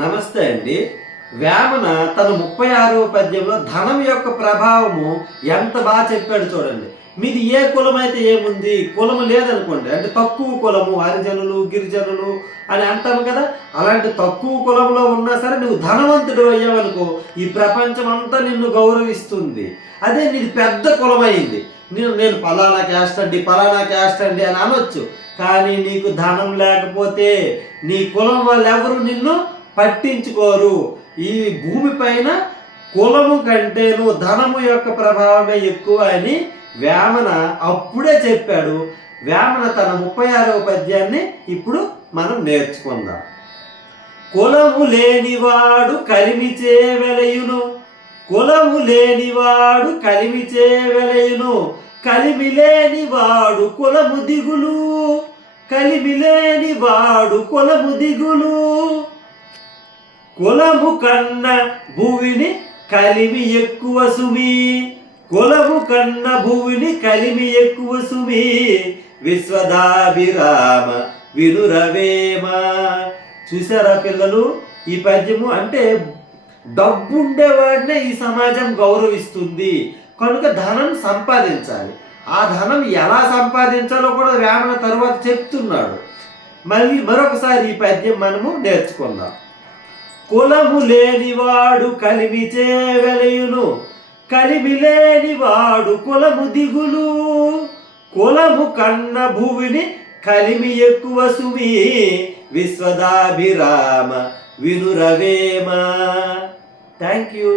నమస్తే అండి. వేమన తన 36వ పద్యంలో ధనం యొక్క ప్రభావము ఎంత బాగా చెప్పాడు చూడండి. మీది ఏ కులం అయితే ఏముంది, కులము లేదనుకోండి, అంటే తక్కువ కులము, హరిజనులు గిరిజనులు అని అంటాము కదా. అలాంటి తక్కువ కులంలో ఉన్నా సరే నువ్వు ధనవంతుడు అయ్యావనుకో, ఈ ప్రపంచం అంతా నిన్ను గౌరవిస్తుంది. అదే నీది పెద్ద కులమైంది, నేను పలానా క్యాస్ట్ అండి, పలానా క్యాస్ట్ అండి అని అనొచ్చు. కానీ నీకు ధనం లేకపోతే నీ కులం వాళ్ళు ఎవరు నిన్ను పట్టించుకోరు. ఈ భూమి పైన కులము కంటే నువ్వు ధనము యొక్క ప్రభావమే ఎక్కువ అని వేమన అప్పుడే చెప్పాడు. వేమన తన 36వ పద్యాన్ని ఇప్పుడు మనం నేర్చుకుందాం. కులము లేనివాడు కలిమిచే వెలయును, కులము లేనివాడు కలిమిచే వెలయును, కలిమి లేనివాడు కులము దిగులు, కలిమి లేనివాడు కులము దిగులు. కులము కన్న భూమిని కలిమి ఎక్కువ సుమి, కులము కన్న భూమిని కలిమి ఎక్కువ సుమి, విశ్వదాభిరామ వినురవేమ. చూసారా పిల్లలు, ఈ పద్యము అంటే డబ్బుండేవాడినే ఈ సమాజం గౌరవిస్తుంది కనుక ధనం సంపాదించాలి. ఆ ధనం ఎలా సంపాదించాలో కూడా వేమన తరువాత చెప్తున్నాడు. మళ్ళీ మరొకసారి ఈ పద్యం మనము నేర్చుకుందాం. కులము లేనివాడు కలిమిచే వెలయును, కలిమి లేనివాడు కులము దిగులు, కులము కన్న భూమిని కలిమి ఎక్కువ సుమి, విశ్వదాభిరామ వినురవేమ. Thank you.